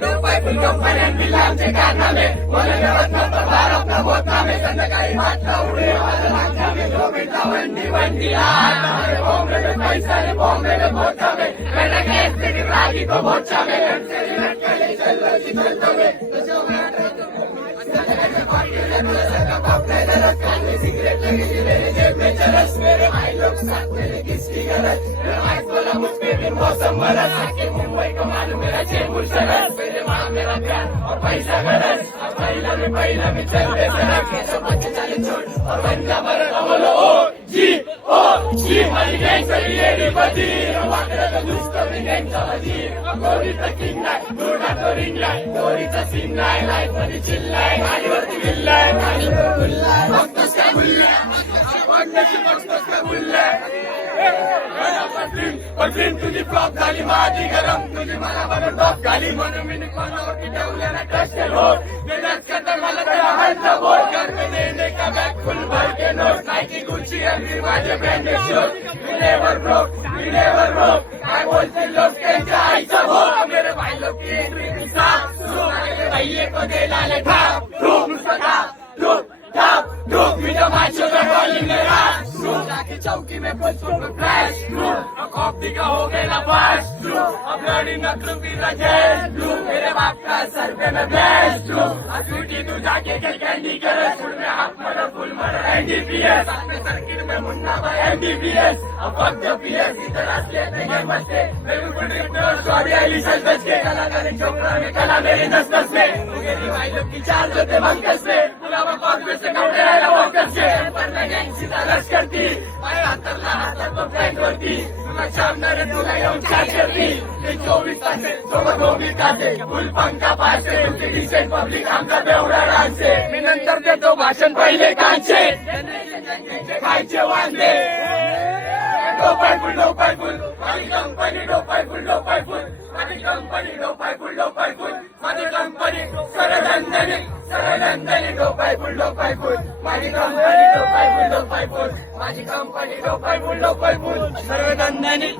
डोपाय फुल कंपन्यांनी आमचे कारनामे मला मिळत नव्हतं भारत न होत नामे संध्याकाळी मात्र उडे माझ्यामे कोविडचा वंडी वंडीला बॉम्बे में पैसा रे बॉम्बे में बोचा में मैंने केस से रागी को बोचा में से लटकले चल में सिगरेट लगी मेरे जेब में चरस मेरे भाई लोग साथ मेरे किसकी गरज आज बोला मुझ पे भी मौसम बरस आके मुंबई को मालूम मेरा चेंबूर सरस मेरे माँ मेरा प्यार और पैसा गरज और पहिला में चलते सड़क ये सब बच्चे चले छोड़ और बन जा मरना बोलो ओ जी हमारी गैंग चली लेडी बदी वाकड़ा का दुष्ट भी गैंग चली गोरी तक किंग नाय दुर्गा तो रिंग लाय गोरी चा सीन नाय लाइफ मध्ये चिल्लाय गाडीवरती विल्लाय गाडीवर गुल्लाय बघतोस का गुल्लाय बघतोस का गुल्लाय पटलीन तुझी फ्लॉप झाली माझी गरम तुझी मला बघून टॉप झाली म्हणून मी कोणावरती ठेवल्या ना ट्रस्टेड हो गेल्याच करता मला त्याला हल्ला बोल कर में देने का बॅग फुल भर के नोट नाइकी गुच्ची आणि माझे branded shoes me never broke काय बोलते लोक त्यांच्या आईचा भोग मेरे भाई लोग की एंट्री साफ मेरे भैये को दे डाले ठाप धूप मी तो माचो का कॉलिंग मेरा जाके चौकी में पुष्पों में फ्लैश कॉप दिखा हो गया ना पास अब लड़ी नकलों की रजेश मेरे बाप का सर पे मैं ब्लेस असूटी तू जाके के कैंडी करे फुल में हाथ मरो फुल मरो एनडीपीएस अपने सर्किट में मुन्ना भाई एमबीबीएस अब वक्त पीएस इधर असलियत में ये बच्चे मेरे गुड सॉरी आई सच के कलाकार चोपड़ा में कला मेरी नस में मेरी भाई लोग की चार जोते बंकस में गुलाबा कांग्रेस से कौटे आया वोकस से पर मैं गैंग सीधा रश करती मैं हातर तो फ्लैग करती तुला सामने तुला येऊन चाल करती ते 24 तास सोबत फुल पंखा पासे रिसेंट पब्लिक आमचा बेवडा डान्स मी नंतर देतो भाषण पहिले कांचे खायचे वांदे डोपाय फुल माझी कंपनी डोपाय फुल माझी कंपनी डोपाय फुल माझी कंपनी सरनंदनी डोपाय फुल माझी कंपनी डोपाय फुल माझी कंपनी डोपाय फुल सरनंदनी